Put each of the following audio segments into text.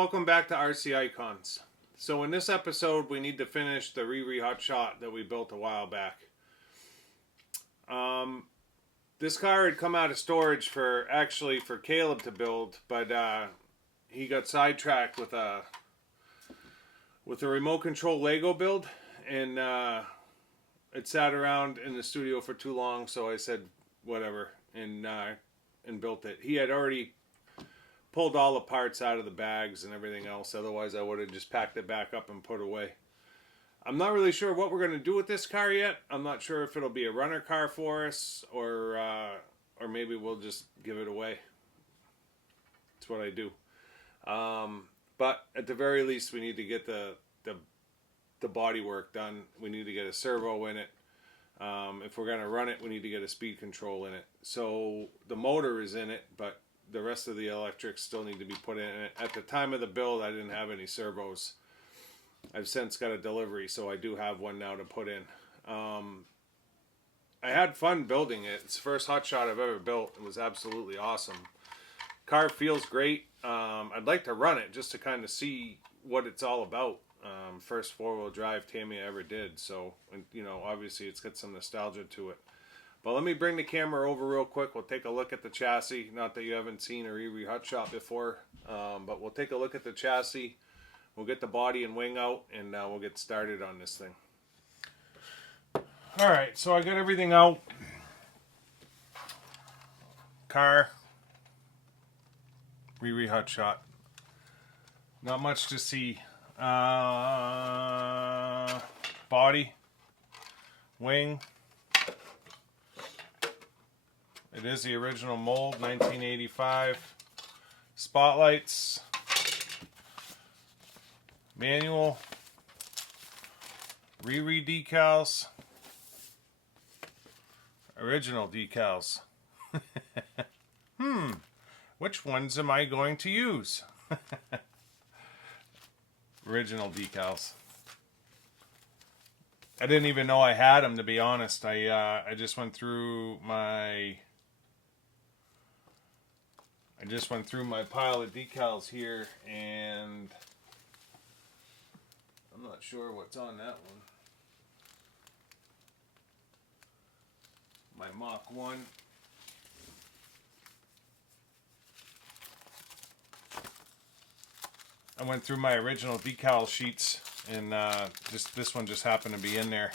welcome back to RC Icons. So in this episode, we need to finish the ReRe Hotshot that we built a while back. This car had come out of storage for Caleb to build, but he got sidetracked with a remote control Lego build, and it sat around in the studio for too long. So I said whatever, and built it. He had already pulled all the parts out of the bags and everything else. Otherwise, I would have just packed it back up and put away. I'm not really sure what we're going to do with this car yet. I'm not sure if it'll be a runner car for us or maybe we'll just give it away. That's what I do. But at the very least, we need to get the body work done. We need to get a servo in it. If we're going to run it, we need to get a speed control in it. So the motor is in it, but the rest of the electrics still need to be put in it. At the time of the build, I didn't have any servos. I've since got a delivery, so I do have one now to put in. I had fun building it. It's the first Hotshot I've ever built. It was absolutely awesome. Car feels great. I'd like to run it just to kind of see what it's all about. First four-wheel drive Tamiya ever did, so you know, obviously it's got some nostalgia to it. But let me bring the camera over real quick. We'll take a look at the chassis. Not that you haven't seen a ReRe Hotshot before, but we'll take a look at the chassis. We'll get the body and wing out, and we'll get started on this thing. Alright, so I got everything out. Car. ReRe Hotshot. Not much to see. Body. Wing. It is the original mold, 1985. Spotlights. Manual. ReRe decals. Original decals. Which ones am I going to use? Original decals. I didn't even know I had them, to be honest. I just went through my pile of decals here, and I'm not sure what's on that one. My Mach 1. I went through my original decal sheets, and this one just happened to be in there.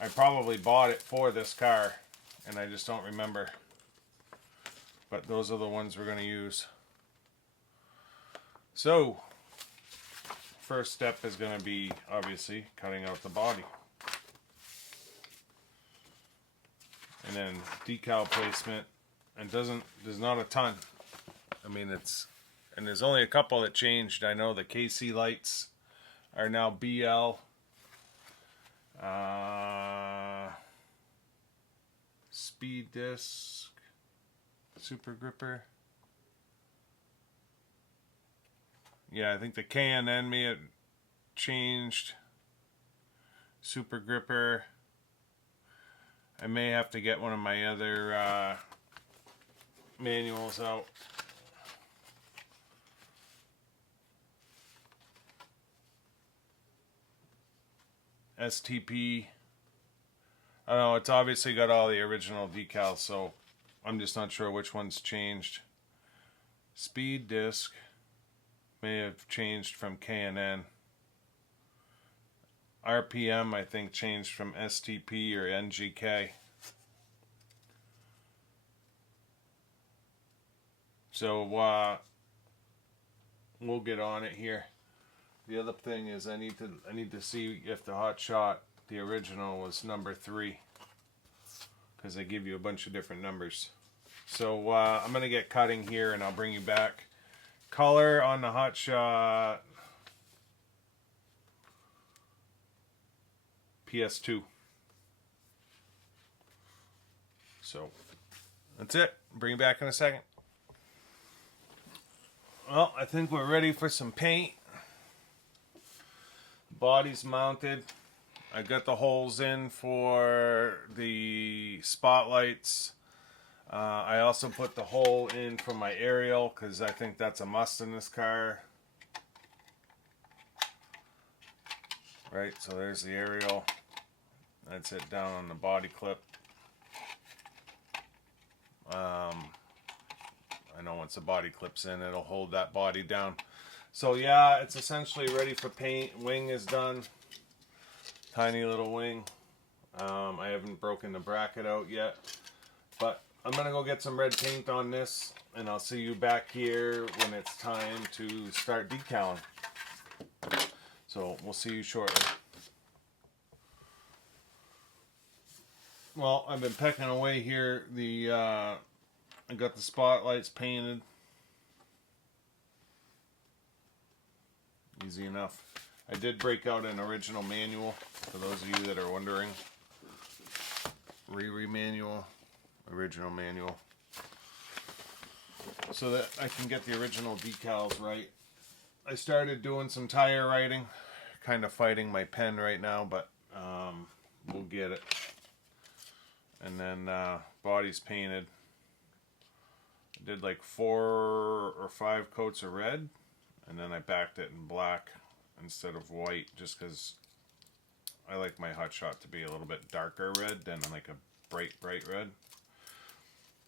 I probably bought it for this car, and I just don't remember. But those are the ones we're going to use. So, first step is going to be, obviously, cutting out the body. And then decal placement. And there's not a ton. I mean, and there's only a couple that changed. I know the KC lights are now BL. Speed disc. Super gripper. Yeah, I think the K&N may have changed. Super gripper. I may have to get one of my other manuals out. STP. I don't know, it's obviously got all the original decals, so I'm just not sure which one's changed. Speed disc may have changed from K&N. RPM, I think, changed from STP or NGK. So we'll get on it here. The other thing is I need to see if the Hotshot, the original, was number 3, because they give you a bunch of different numbers. So I'm going to get cutting here, and I'll bring you back. Color on the Hotshot PS2. So that's it. Bring you back in a second. Well, I think we're ready for some paint. Body's mounted. I got the holes in for the spotlights. I also put the hole in for my aerial because I think that's a must in this car. Right, so there's the aerial. That's it down on the body clip. I know once the body clips in, it'll hold that body down. So yeah, it's essentially ready for paint. Wing is done. Tiny little wing. I haven't broken the bracket out yet, but I'm gonna go get some red paint on this, and I'll see you back here when it's time to start decaling. So we'll see you shortly. Well, I've been pecking away here. I got the spotlights painted. Easy enough. I did break out an original manual, for those of you that are wondering. ReRe manual, original manual. So that I can get the original decals right. I started doing some tire writing. Kind of fighting my pen right now, but we'll get it. And then body's painted. I did like 4 or 5 coats of red, and then I backed it in black instead of white, just because I like my Hot Shot to be a little bit darker red than like a bright red.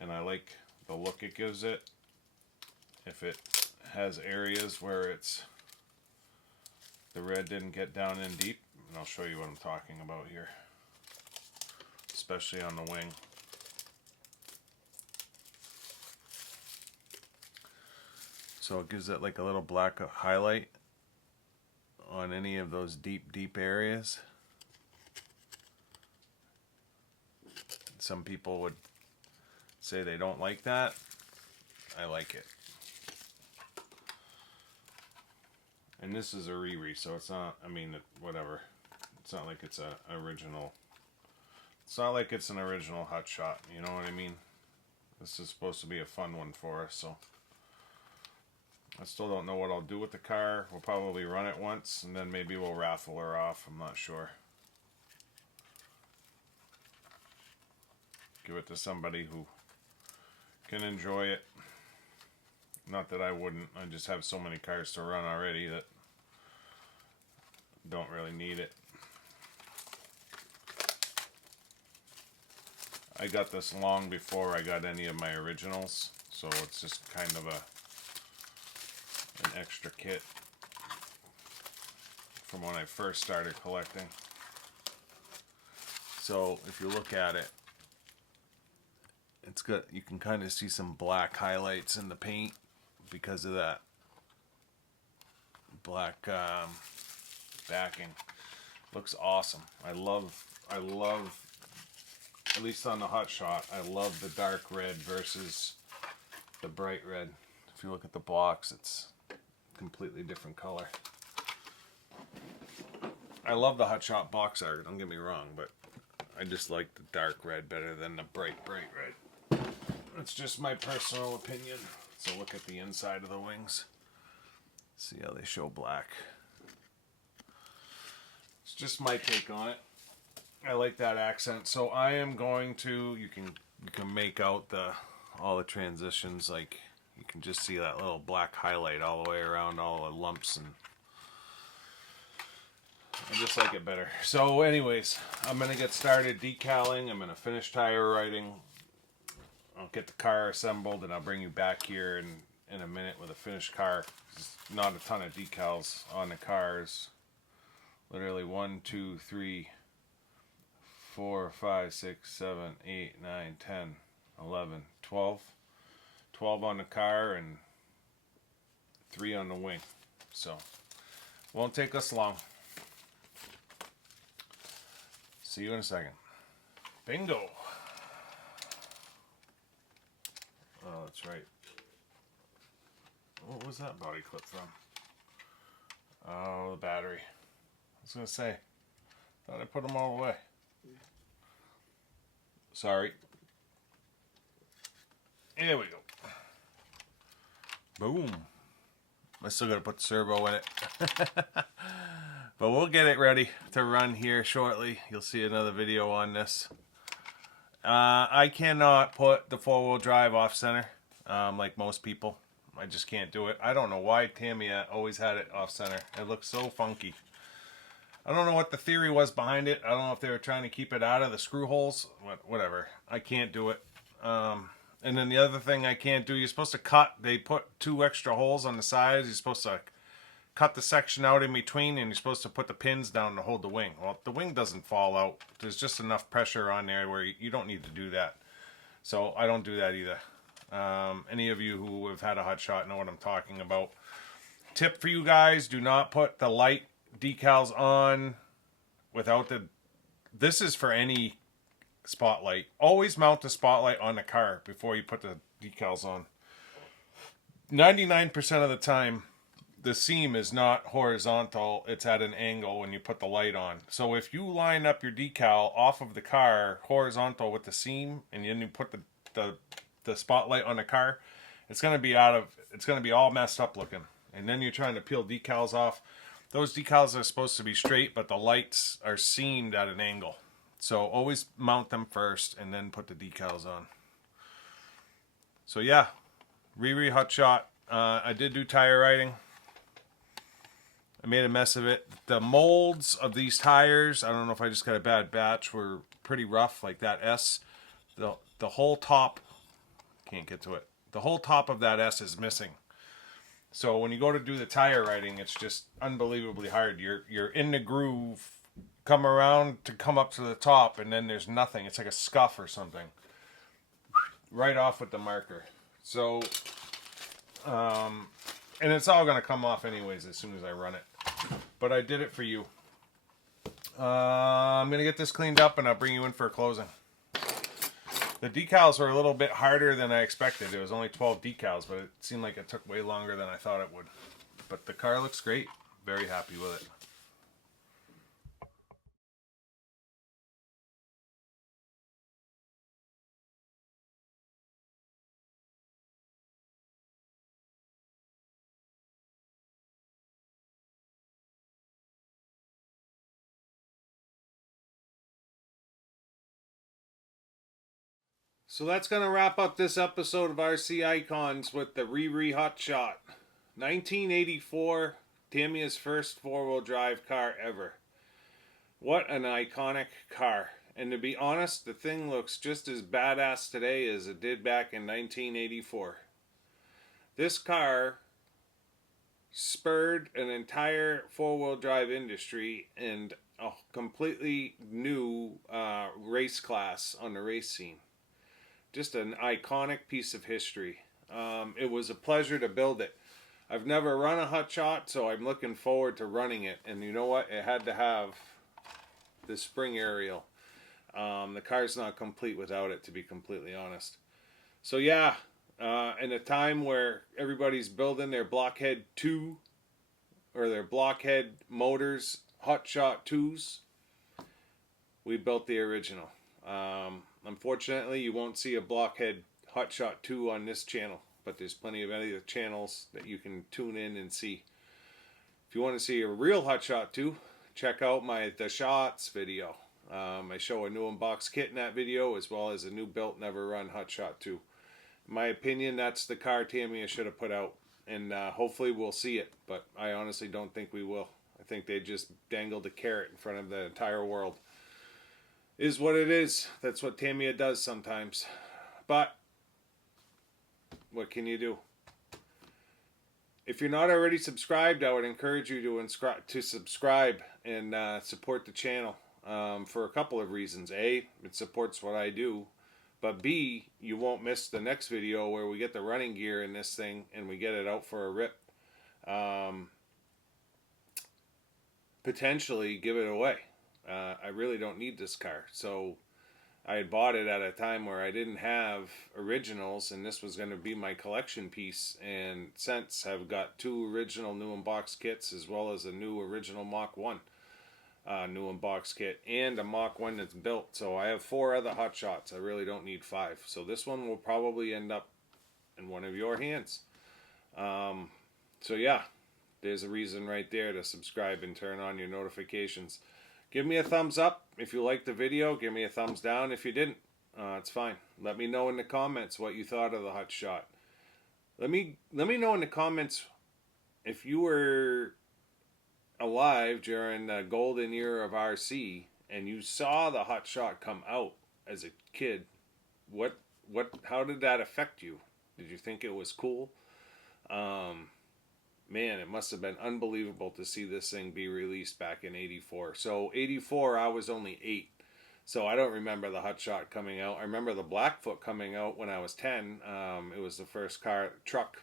And I like the look it gives it. If it has areas where the red didn't get down in deep, and I'll show you what I'm talking about here, especially on the wing. So it gives it like a little black highlight on any of those deep areas. Some people would say they don't like that. I like it. And this is a ReRe, so it's not, I mean, whatever. It's not like it's a original. It's not like it's an original Hot Shot, you know what I mean? This is supposed to be a fun one for us, so. I still don't know what I'll do with the car. We'll probably run it once, and then maybe we'll raffle her off. I'm not sure. Give it to somebody who can enjoy it. Not that I wouldn't. I just have so many cars to run already that don't really need it. I got this long before I got any of my originals, so it's just kind of an extra kit from when I first started collecting. So if you look at it, it's got, you can kind of see some black highlights in the paint because of that black backing. Looks awesome. I love, at least on the Hot Shot, I love the dark red versus the bright red. If you look at the box, it's completely different color. I love the Hot Shot box art, don't get me wrong, but I just like the dark red better than the bright red. It's just my personal opinion. So look at the inside of the wings. See how they show black. It's just my take on it. I like that accent. So I am going to, you can make out all the transitions, like you can just see that little black highlight all the way around all the lumps, and I just like it better. So anyways, I'm going to get started decaling. I'm going to finish tire writing. I'll get the car assembled, and I'll bring you back here in a minute with a finished car. There's not a ton of decals on the cars. Literally 1, 2, 3, 4, 5, 6, 7, 8, 9, 10, 11, 12. 12 on the car and 3 on the wing. So, won't take us long. See you in a second. Bingo! Oh, that's right. What was that body clip from? Oh, the battery. I was going to say, thought I put them all away. Sorry. Here we go. Boom. I still got to put the servo in it. But we'll get it ready to run here shortly. You'll see another video on this. I cannot put the four-wheel drive off center like most people. I just can't do it. I don't know why Tamiya always had it off center. It looks so funky. I don't know what the theory was behind it. I don't know if they were trying to keep it out of the screw holes. Whatever. I can't do it. And then the other thing I can't do, you're supposed to cut. They put 2 extra holes on the sides. You're supposed to cut the section out in between, and you're supposed to put the pins down to hold the wing. Well, the wing doesn't fall out. There's just enough pressure on there where you don't need to do that. So I don't do that either. Any of you who have had a hot shot know what I'm talking about. Tip for you guys, do not put the light decals on without the... This is for any spotlight. Always mount the spotlight on the car before you put the decals on. 99% of the time, the seam is not horizontal. It's at an angle when you put the light on. So if you line up your decal off of the car horizontal with the seam, and then you put the spotlight on the car, it's going to be all messed up looking. And then you're trying to peel decals off. Those decals are supposed to be straight, but the lights are seamed at an angle. So always mount them first and then put the decals on. So yeah, ReRe hot shot. I did do tire riding. I made a mess of it. The molds of these tires, I don't know if I just got a bad batch, were pretty rough, like that S. The whole top, can't get to it. The whole top of that S is missing. So when you go to do the tire riding, it's just unbelievably hard. You're in the groove, come around to come up to the top, and then there's nothing. It's like a scuff or something. Right off with the marker. So, and it's all going to come off anyways as soon as I run it. But I did it for you. I'm going to get this cleaned up, and I'll bring you in for a closing. The decals were a little bit harder than I expected. It was only 12 decals, but it seemed like it took way longer than I thought it would. But the car looks great. Very happy with it. So that's going to wrap up this episode of RC Icons with the ReRe Hot Shot. 1984, Tamiya's first four-wheel drive car ever. What an iconic car. And to be honest, the thing looks just as badass today as it did back in 1984. This car spurred an entire four-wheel drive industry and a completely new race class on the race scene. Just an iconic piece of history. It was a pleasure to build it. I've never run a hot shot, so I'm looking forward to running it. And you know what? It had to have the spring aerial. The car's not complete without it, to be completely honest. So yeah, in a time where everybody's building their Blockhead 2 or their Blockhead Motors Hot Shot 2s, we built the original. Unfortunately, you won't see a Blockhead Hot Shot 2 on this channel, but there's plenty of other channels that you can tune in and see. If you want to see a real Hot Shot 2, check out my The Shots video. I show a new unboxed kit in that video, as well as a new built never run Hot Shot 2. In my opinion, that's the car Tamiya should have put out, and hopefully we'll see it, but I honestly don't think we will. I think they just dangled a carrot in front of the entire world. Is what it is. That's what Tamiya does sometimes. But what can you do? If you're not already subscribed, I would encourage you to subscribe and support the channel for a couple of reasons. A, it supports what I do. But B, you won't miss the next video where we get the running gear in this thing and we get it out for a rip. Potentially give it away. I really don't need this car. So I had bought it at a time where I didn't have originals, and this was going to be my collection piece. And since I've got 2 original new unboxed kits, as well as a new original Mach 1 new unboxed kit, and a Mach 1 that's built. So I have 4 other hot shots. I really don't need 5. So this one will probably end up in one of your hands. So yeah, there's a reason right there to subscribe and turn on your notifications. Give me a thumbs up if you liked the video. Give me a thumbs down if you didn't. It's fine. Let me know in the comments what you thought of the Hot Shot. Let me know in the comments if you were alive during the golden era of RC and you saw the Hot Shot come out as a kid. What how did that affect you? Did you think it was cool? Man, it must have been unbelievable to see this thing be released back in '84. So '84, I was only 8. So I don't remember the Hot Shot coming out. I remember the Blackfoot coming out when I was 10. It was the first truck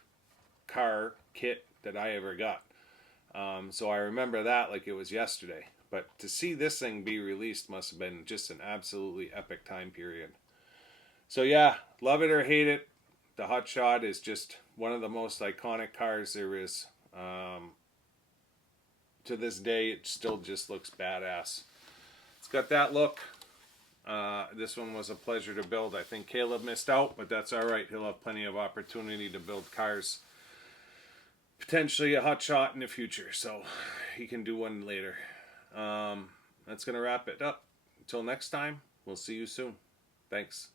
car kit that I ever got. So I remember that like it was yesterday. But to see this thing be released must have been just an absolutely epic time period. So yeah, love it or hate it, the Hot Shot is just one of the most iconic cars there is. To this day, it still just looks badass. It's got that look. This one was a pleasure to build. I think Caleb missed out, but that's all right. He'll have plenty of opportunity to build cars. Potentially a Hot Shot in the future, so he can do one later. That's going to wrap it up. Until next time, we'll see you soon. Thanks.